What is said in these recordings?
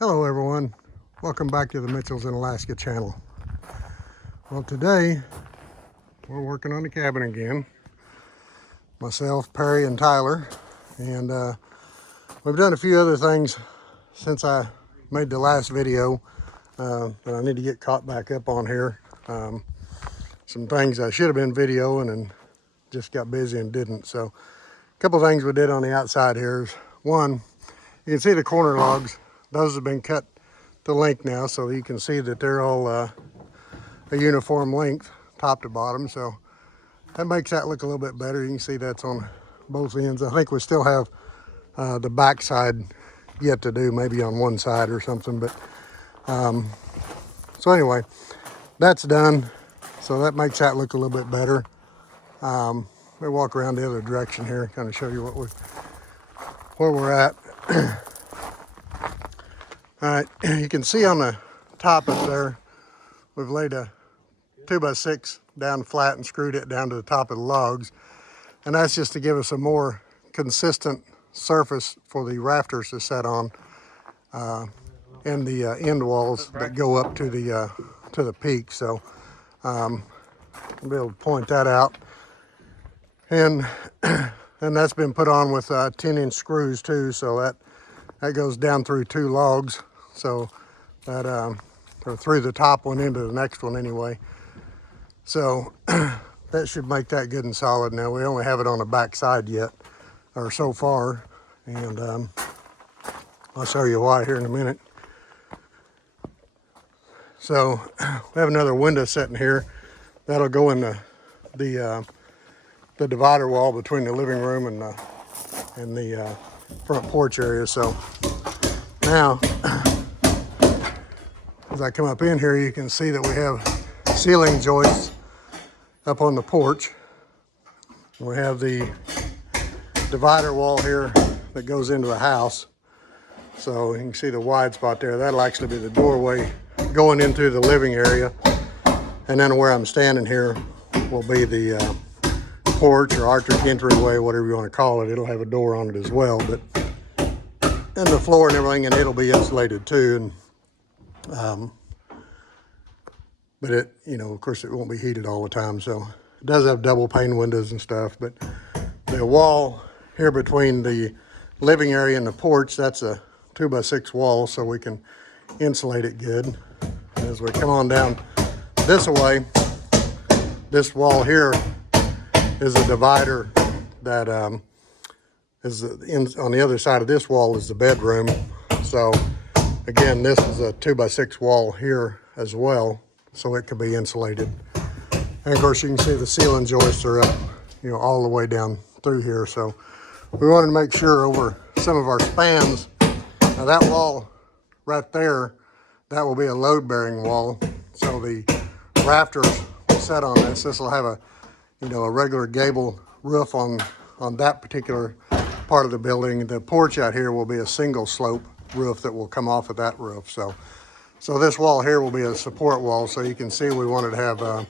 Hello everyone, welcome back to the Mitchells in Alaska channel. Well, today we're working on the cabin again. Myself, Perry, and Tyler, and we've done a few other things since I made the last video that I need to get caught back up on here. Some things I should have been videoing and just got busy and didn't. So a couple things we did on the outside here is, one, you can see the corner logs. Those have been cut to length now, so you can see that they're all a uniform length, top to bottom. So that makes that look a little bit better. You can see that's on both ends. I think we still have the back side yet to do, maybe on one side or something. But so anyway, that's done. So that makes that look a little bit better. Let me walk around the other direction here, kind of show you where we're at. All right, you can see on the top up there, we've laid a 2x6 down flat and screwed it down to the top of the logs. And that's just to give us a more consistent surface for the rafters to set on and the end walls that go up to the peak. So I'll be able to point that out. And that's been put on with 10-inch screws too, so that goes down through 2 logs. So that, or through the top one into the next one anyway. So that should make that good and solid. Now we only have it on the back side yet, or so far. And I'll show you why here in a minute. So we have another window sitting here. That'll go in the divider wall between the living room and the front porch area. So now, as I come up in here, you can see that we have ceiling joists up on the porch. We have the divider wall here that goes into the house. So you can see the wide spot there. That'll actually be the doorway going into the living area. And then where I'm standing here will be the porch or arctic entryway, whatever you want to call it. It'll have a door on it as well, and the floor and everything, and it'll be insulated too. And but it, of course, it won't be heated all the time. So it does have double pane windows and stuff. But the wall here between the living area and the porch, that's a 2x6 wall, so we can insulate it good. As we come on down this way, this wall here is a divider that is on the other side of this wall is the bedroom. So again, this is a 2x6 wall here as well, so it could be insulated. And of course, you can see the ceiling joists are up, all the way down through here. So we wanted to make sure over some of our spans. Now that wall right there, that will be a load-bearing wall. So the rafters will set on this. This will have a regular gable roof on that particular part of the building. The porch out here will be a single slope roof that will come off of that roof. So this wall here will be a support wall. So you can see we wanted to have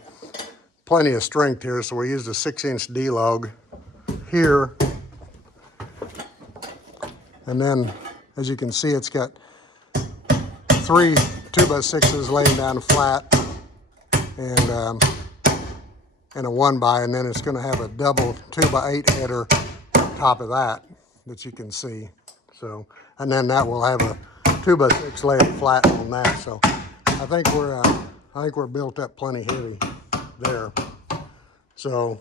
plenty of strength here. So we used a 6-inch D-log here. And then, as you can see, it's got 3 2x6s laying down flat and a 1x, and then it's going to have a double 2x8 header on top of that you can see. So, and then that will have a 2x6 laying flat on that. So I think we're built up plenty heavy there. So,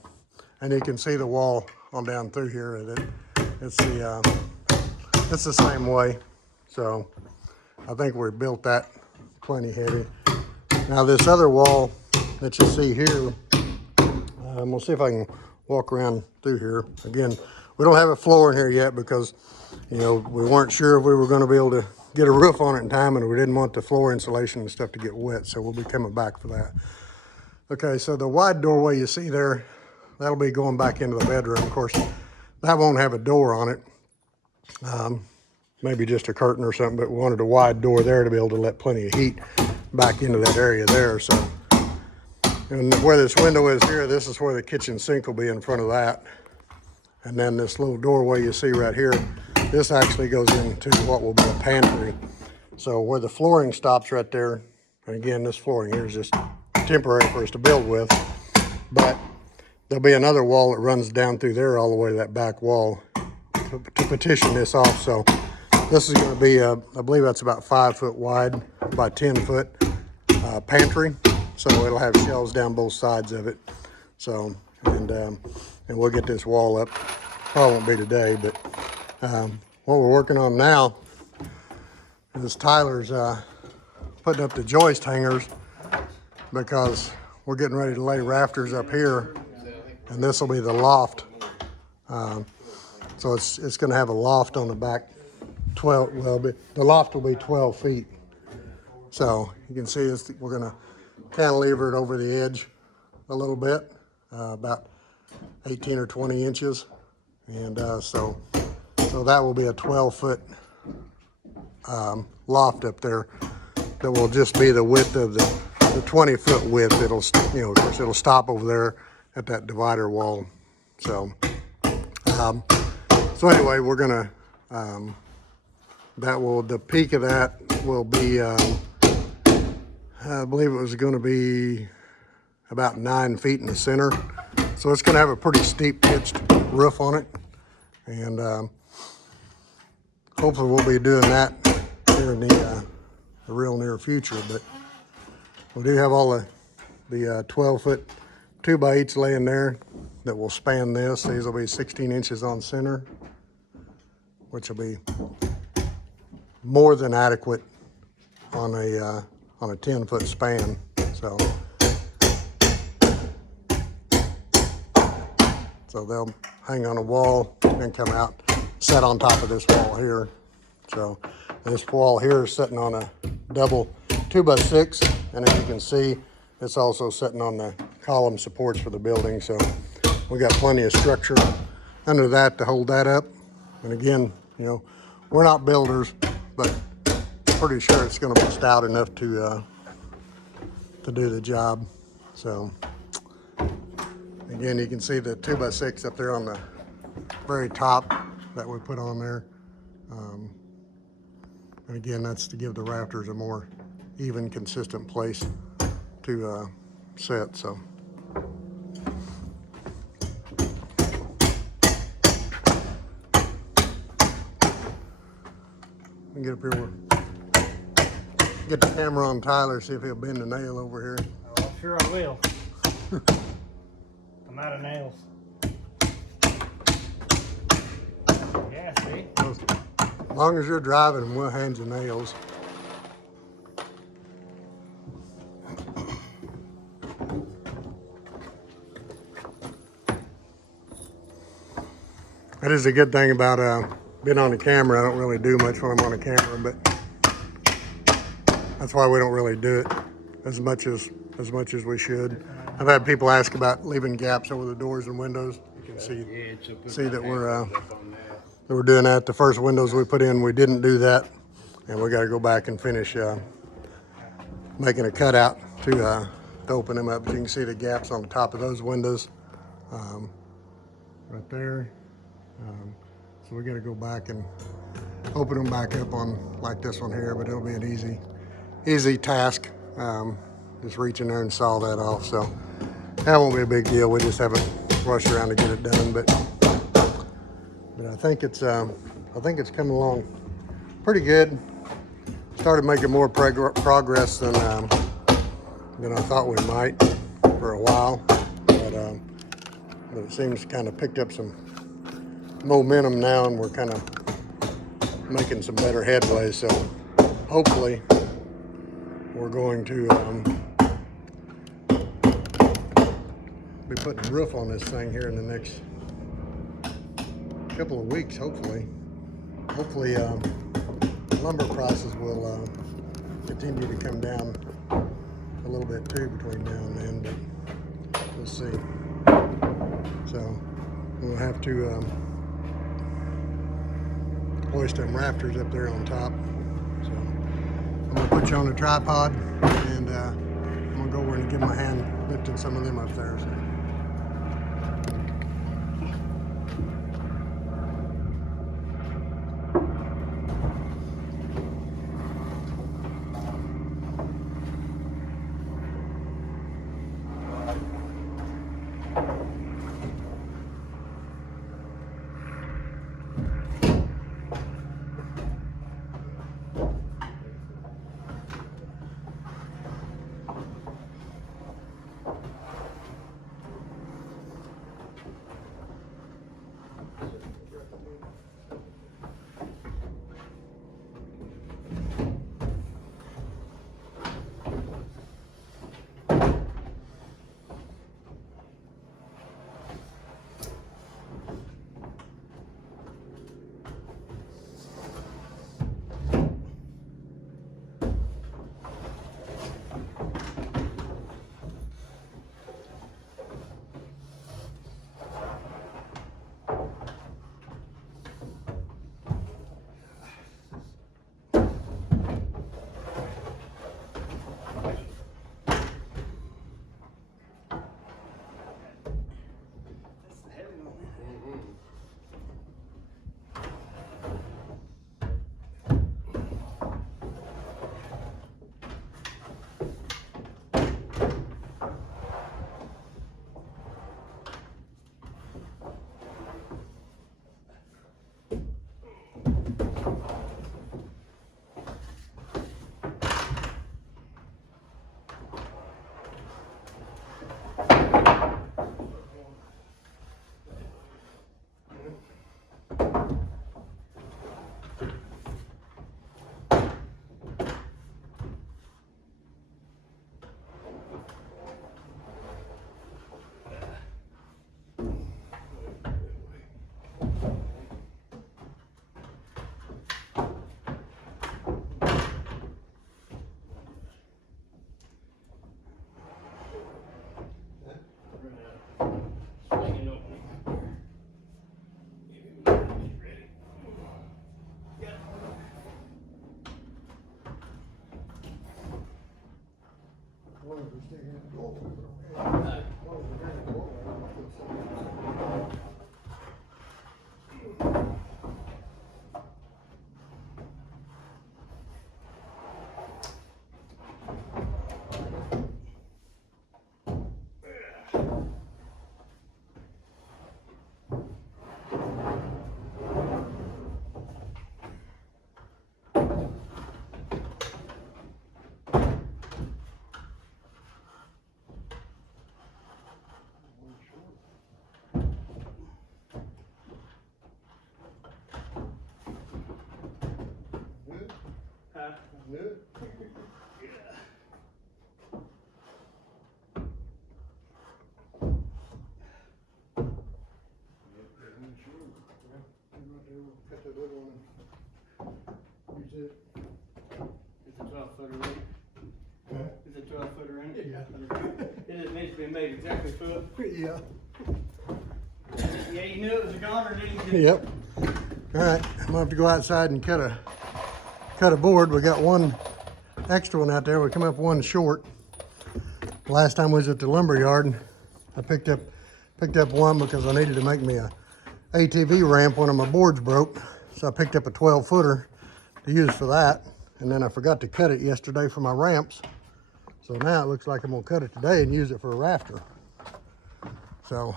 and you can see the wall on down through here. It's the same way. So I think we built that plenty heavy. Now this other wall that you see here, we'll see if I can walk around through here. Again, we don't have a floor in here yet because, we weren't sure if we were going to be able to get a roof on it in time, and we didn't want the floor insulation and stuff to get wet, so we'll be coming back for that. Okay, so the wide doorway you see there, that'll be going back into the bedroom. Of course, that won't have a door on it. Maybe just a curtain or something, but we wanted a wide door there to be able to let plenty of heat back into that area there. So, and where this window is here, this is where the kitchen sink will be in front of that. And then this little doorway you see right here, this actually goes into what will be a pantry. So where the flooring stops right there, and again, this flooring here is just temporary for us to build with, but there'll be another wall that runs down through there all the way to that back wall to partition this off. So this is going to be, I believe that's about 5 foot wide by 10 foot pantry. So it'll have shelves down both sides of it. So, and we'll get this wall up. Probably won't be today, but what we're working on now is Tyler's putting up the joist hangers, because we're getting ready to lay rafters up here, and this will be the loft. So it's going to have a loft on the back. The loft will be 12 feet. So you can see we're going to cantilever it over the edge a little bit, about 18 or 20 inches. And so that will be a 12-foot loft up there that will just be the width of the 20-foot width. It'll, of course, it'll stop over there at that divider wall. So, so anyway, we're gonna, the peak of that will be, I believe it was gonna be about 9 feet in the center. So it's gonna have a pretty steep pitched roof on it. And hopefully we'll be doing that here in the real near future. But we do have all the 12-foot 2x8s laying there that will span this. These will be 16 inches on center, which will be more than adequate on a 10-foot span. So they'll hang on a wall and come out, set on top of this wall here. So this wall here is sitting on a double 2x6, and as you can see, it's also sitting on the column supports for the building. So we got plenty of structure under that to hold that up. And again, we're not builders, but pretty sure it's going to be stout enough to do the job. So again, you can see the 2x6 up there on the very top that we put on there. And again, that's to give the rafters a more even, consistent place to set. So get up here, get the camera on Tyler, see if he'll bend a nail over here. Oh, I'm sure I will. I'm out of nails. Yeah, see? As long as you're driving, we'll hand you nails. That is a good thing about being on the camera. I don't really do much when I'm on the camera, but that's why we don't really do it as much as we should. I've had people ask about leaving gaps over the doors and windows. You can see that we're doing that. The first windows we put in, we didn't do that, and we got to go back and finish making a cutout to open them up. You can see the gaps on the top of those windows right there. So we got to go back and open them back up on like this one here, but it'll be an easy task. Just reach in there and saw that off. So that won't be a big deal. We just haven't rushed around to get it done, but I think it's coming along pretty good. Started making more progress than I thought we might for a while, but it seems kind of picked up some momentum now, and we're kind of making some better headway. So hopefully we're going to be putting a roof on this thing here in the next couple of weeks. Hopefully lumber prices will continue to come down a little bit too between now and then, but we'll see. So we'll have to hoist them rafters up there on top. So I'm gonna put you on the tripod, and I'm gonna go over and give my hand lifting some of them up there. So. Cut that other one and use it. It's a 12-footer ring. Huh? It's a 12-footer ring. Yeah. It just needs to be made exactly foot. Yeah. Yeah, you knew it was a goner, didn't you? Yep. All right, I'm gonna have to go outside and cut a board. We got one extra one out there. We come up one short. Last time we was at the lumber yard, I picked up one because I needed to make me a ATV ramp. One of my boards broke, so I picked up a 12-footer to use for that. And then I forgot to cut it yesterday for my ramps. So now it looks like I'm gonna cut it today and use it for a rafter. So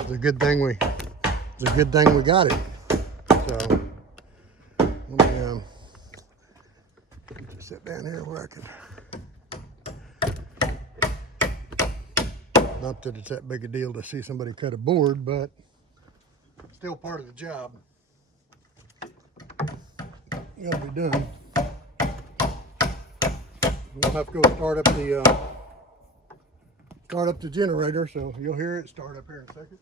it's a good thing we got it. So let me just sit down here where I can. Not that it's that big a deal to see somebody cut a board, but still part of the job. Gotta be done. We'll have to go start up the generator, so you'll hear it start up here in a second.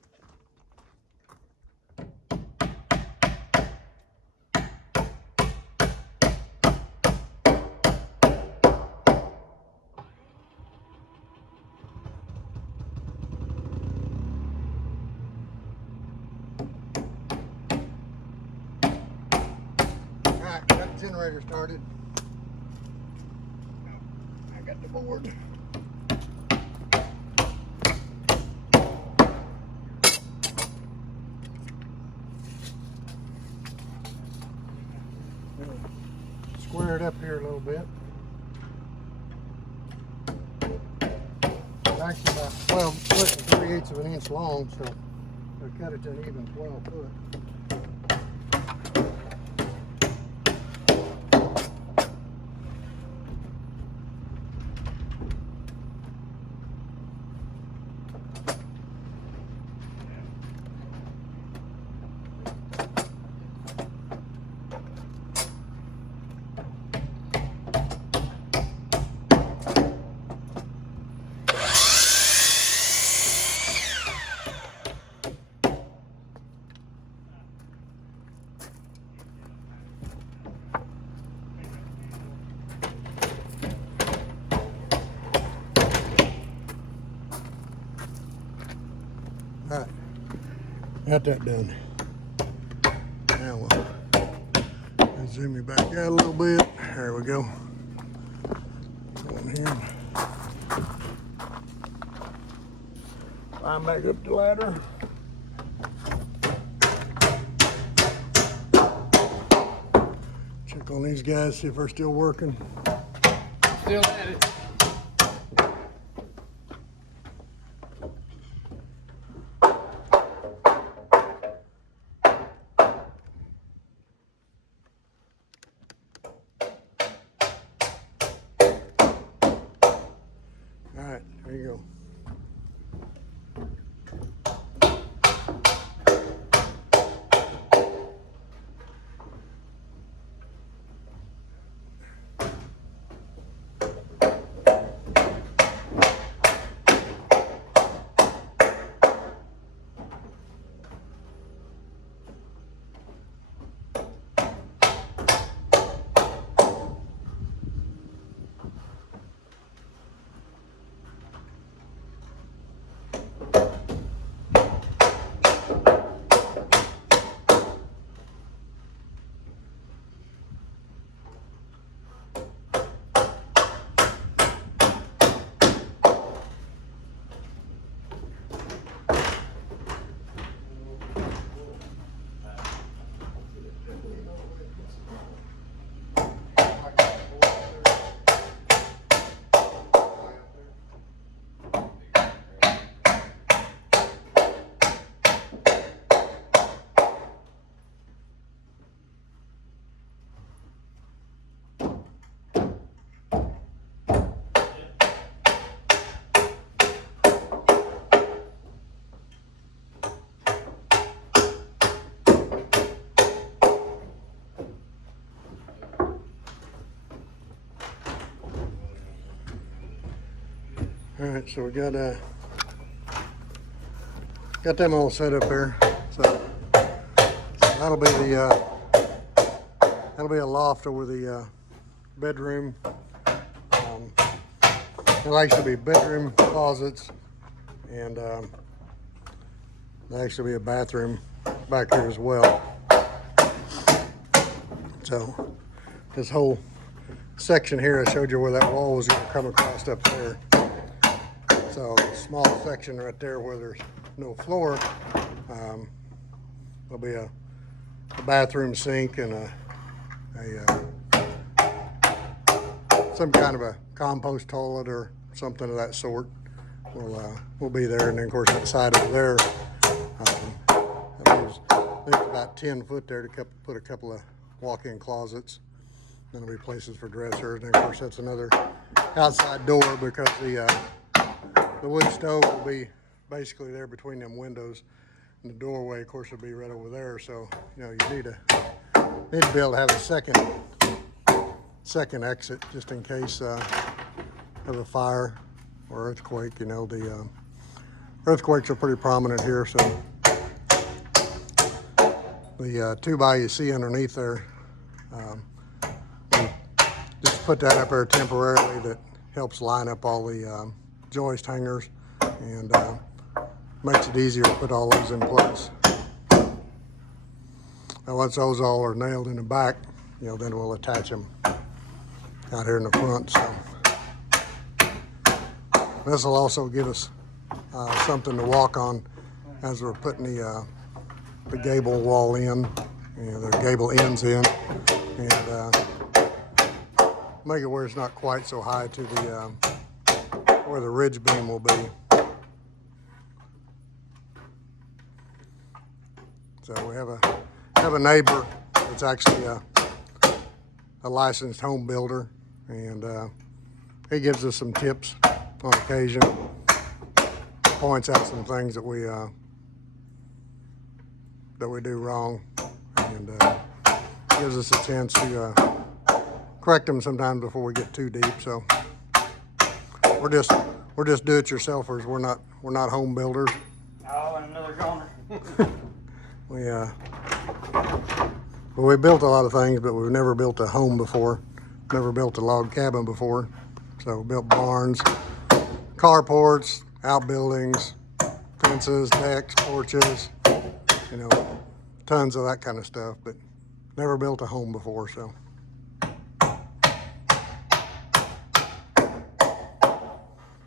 Alright, got the generator started. I got the board. Square it up here a little bit. It's actually about 12 foot and 3/8 of an inch long, so I cut it to an even 12 foot. All right, got that done. Now we'll zoom you back out a little bit. There we go. Go in here. Climb back up the ladder. Check on these guys, see if they're still working. Still at it. All right, there you go. All right, so we got them all set up here. So that'll be a loft over the bedroom. There'll actually be bedroom closets, and there'll actually be a bathroom back here as well. So this whole section here, I showed you where that wall was going to come across up there. So a small section right there where there's no floor, there'll be a bathroom sink and some kind of a compost toilet or something of that sort will be there. And then of course that side over there, that leaves about 10 foot there to put a couple of walk-in closets. Then there'll be places for dressers, and of course that's another outside door because the wood stove will be basically there between them windows, and the doorway of course will be right over there. So you know you need to be able to have a second exit just in case of a fire or earthquake. You know, the earthquakes are pretty prominent here, so the 2x you see underneath there, we just put that up there temporarily. That helps line up all the joist hangers and makes it easier to put all those in place. Now once those all are nailed in the back, you know, then we'll attach them out here in the front. So this will also give us something to walk on as we're putting the gable wall in, the gable ends in, and make it where it's not quite so high to the where the ridge beam will be. So we have a neighbor that's actually a licensed home builder, and he gives us some tips on occasion, points out some things that we do wrong, and gives us a chance to correct them sometimes before we get too deep. So we're just do-it-yourselfers. We're not home builders. Oh, and another goner. We built a lot of things, but we've never built a home before. Never built a log cabin before. So we built barns, carports, outbuildings, fences, decks, porches, you know, tons of that kind of stuff, but never built a home before. So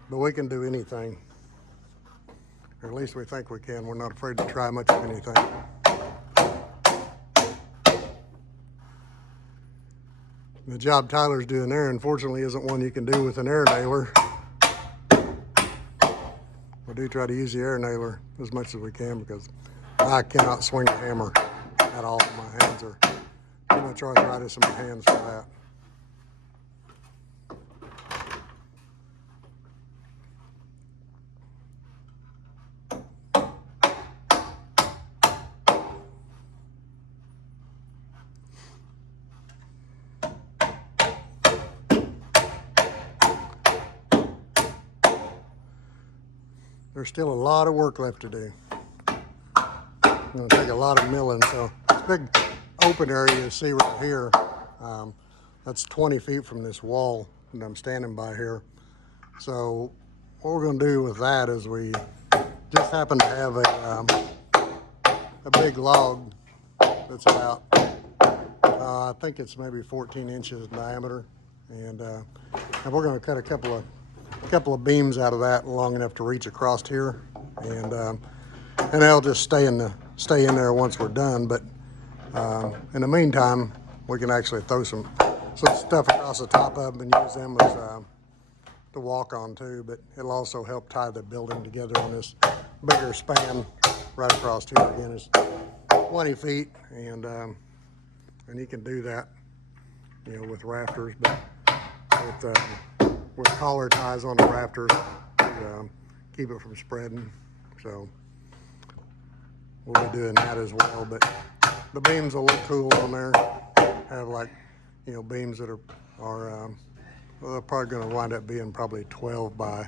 but we can do anything, or at least we think we can. We're not afraid to try much of anything. The job Tyler's doing there, unfortunately, isn't one you can do with an air nailer. We do try to use the air nailer as much as we can because I cannot swing a hammer at all. My hands are too much arthritis in my hands for that. There's still a lot of work left to do. It's going to take a lot of milling. So this big open area you see right here, that's 20 feet from this wall that I'm standing by here. So what we're going to do with that is we just happen to have a big log that's about, I think it's maybe 14 inches in diameter, and we're going to cut a couple of beams out of that long enough to reach across here, and they'll just stay in there once we're done. But in the meantime, we can actually throw some stuff across the top of them and use them as to walk on too. But it'll also help tie the building together on this bigger span right across here. Again, it's 20 feet, and you can do that, you know, with rafters, but with collar ties on the rafters to keep it from spreading. So we'll be doing that as well. But the beams will look cool on there. Have, like, you know, beams that are well, they're probably going to wind up being probably 12 by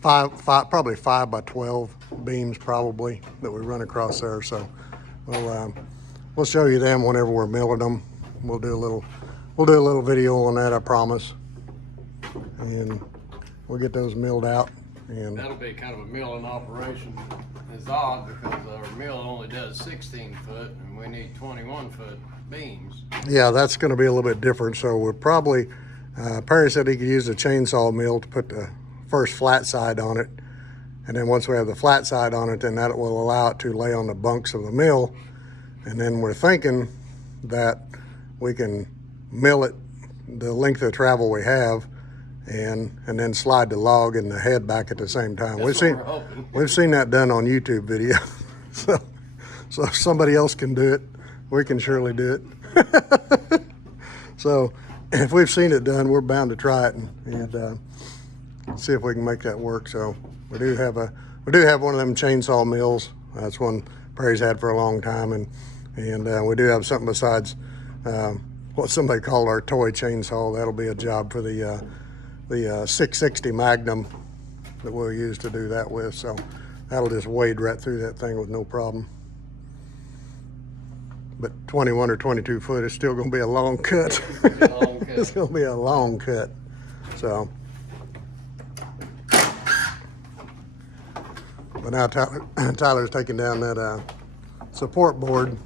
probably 5 by 12 beams probably that we run across there. So we'll show you them whenever we're milling them. We'll do a little video on that, I promise. And we'll get those milled out. And that'll be kind of a milling operation. It's odd because our mill only does 16 foot and we need 21 foot beams. Yeah, that's going to be a little bit different. So we're probably, Perry said he could use a chainsaw mill to put the first flat side on it. And then once we have the flat side on it, then that will allow it to lay on the bunks of the mill. And then we're thinking that we can mill it the length of travel we have and then slide the log and the head back at the same time. We've seen that done on YouTube video. So if somebody else can do it, we can surely do it. So if we've seen it done, we're bound to try it and see if we can make that work. So we do have one of them chainsaw mills. That's one Perry's had for a long time, and we do have something besides what somebody called our toy chainsaw. That'll be a job for the 660 Magnum that we'll use to do that with. So that'll just wade right through that thing with no problem. But 21 or 22 foot is still going to be a long cut. It's going to be a long cut. So, but now Tyler's taking down that support board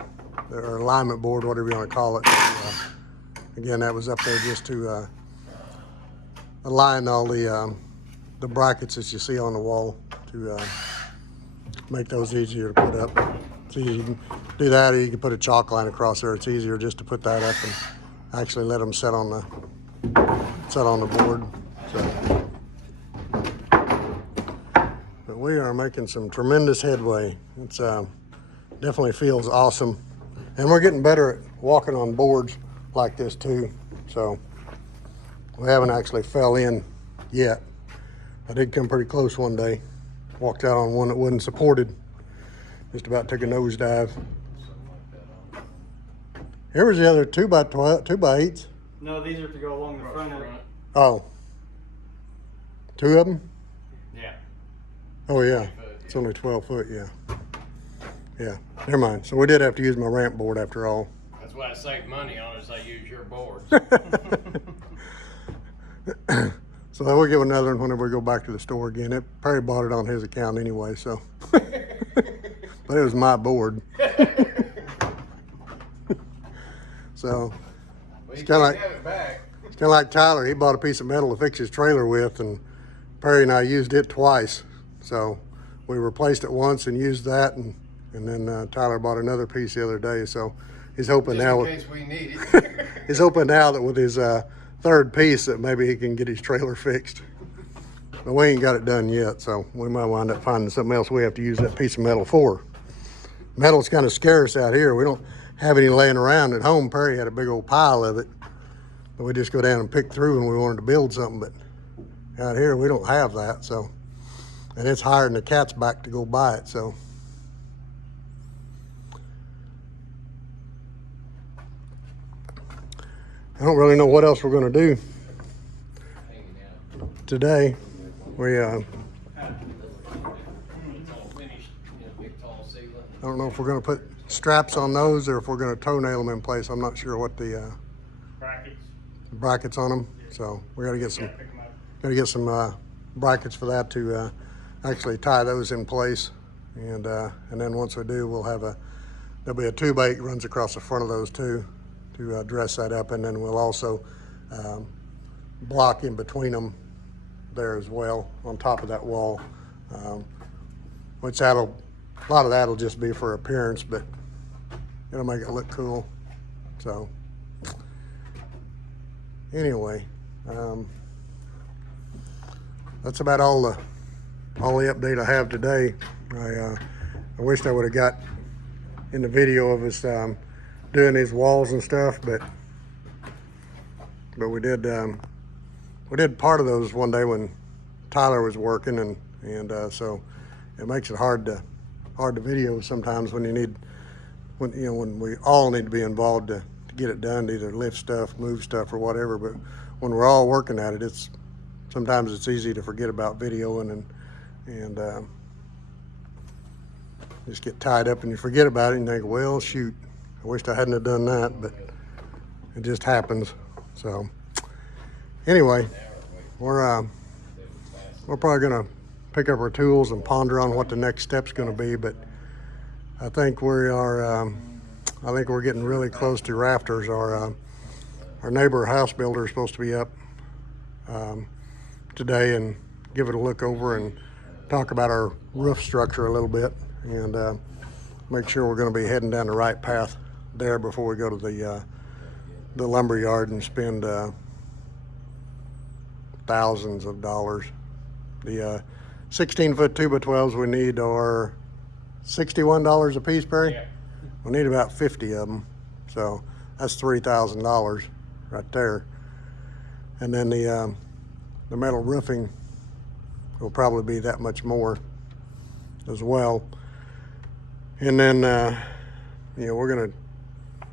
or alignment board, whatever you want to call it. Again, that was up there just to align all the brackets that you see on the wall to make those easier to put up. So you can do that, or you can put a chalk line across there. It's easier just to put that up and actually let them set on the board. So, but we are making some tremendous headway. It's definitely feels awesome, and we're getting better at walking on boards like this too. So we haven't actually fell in yet. I did come pretty close one day. Walked out on one that wasn't supported. Just about took a nosedive. Here was the other 2 by 12, 2 by 8s. No, these are to go along the front of it. Oh. 2 of them? Yeah. Oh yeah. It's only 12 foot, yeah. Yeah, never mind. So we did have to use my ramp board after all. That's why I save money on it, is I use your boards. So we'll get another one whenever we go back to the store again. Perry bought it on his account anyway, so. But it was my board. So it's kind of like Tyler. He bought a piece of metal to fix his trailer with, and Perry and I used it twice. So we replaced it once and used that, and then Tyler bought another piece the other day. So he's hoping Just now. in case we need it. He's hoping now that with his third piece that maybe he can get his trailer fixed. But we ain't got it done yet, so we might wind up finding something else we have to use that piece of metal for. Metal's kind of scarce out here. We don't have any laying around at home. Perry had a big old pile of it, but we just go down and pick through when we wanted to build something. But out here, we don't have that, so. And it's higher than the cat's back to go buy it, so. I don't really know what else we're gonna do today. We I don't know if we're gonna put straps on those or if we're gonna toenail them in place. I'm not sure what the brackets on them. So we gotta get some brackets for that to actually tie those in place. And then once we do, there'll be a 2x8 runs across the front of those too to dress that up, and then we'll also block in between them there as well on top of that wall, which a lot of that'll just be for appearance, but it'll make it look cool. So anyway, that's about all the update I have today. I wished I would have got in the video of us doing these walls and stuff, but we did part of those one day when Tyler was working, and so it makes it hard to video sometimes when we all need to be involved to get it done, to either lift stuff, move stuff, or whatever. But when we're all working at it, sometimes it's easy to forget about videoing and just get tied up and you forget about it and think, well, shoot, I wished I hadn't have done that, but it just happens. So anyway, we're probably gonna pick up our tools and ponder on what the next step's gonna be, but I think we are, I think we're getting really close to rafters. Our neighbor house builder is supposed to be up today and give it a look over and talk about our roof structure a little bit, and make sure we're going to be heading down the right path there before we go to the lumber yard and spend thousands of dollars. The 16-foot 2x12s we need are $61 a piece, Perry? Yeah. We need about 50 of them, so that's $3,000 right there. And then the metal roofing will probably be that much more as well. And then you know, we're gonna,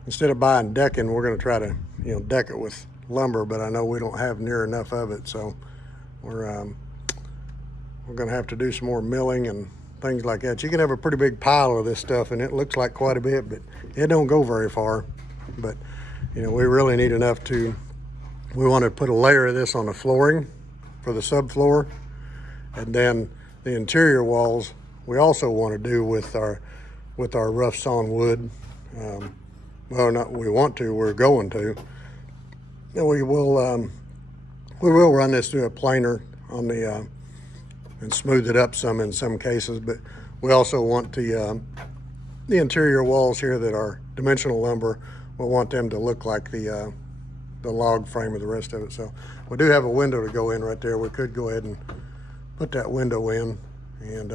instead of buying decking, we're gonna try to, you know, deck it with lumber, but I know we don't have near enough of it, so we're gonna have to do some more milling and things like that. You can have a pretty big pile of this stuff and it looks like quite a bit, but it don't go very far. But you know, we really need enough to, we want to put a layer of this on the flooring for the subfloor, and then the interior walls we also want to do with our rough sawn wood. Well, not we want to, we're going to. And we will run this through a planer on the and smooth it up some in some cases, but we also want the interior walls here that are dimensional lumber, we want them to look like the log frame of the rest of it. So we do have a window to go in right there. We could go ahead and put that window in, and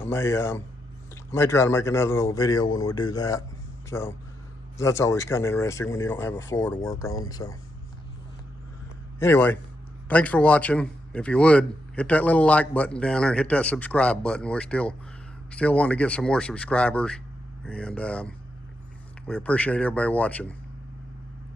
I may try to make another little video when we do that. So that's always kind of interesting when you don't have a floor to work on. So anyway, thanks for watching. If you would, hit that little like button down there and hit that subscribe button. We're still wanting to get some more subscribers, and we appreciate everybody watching.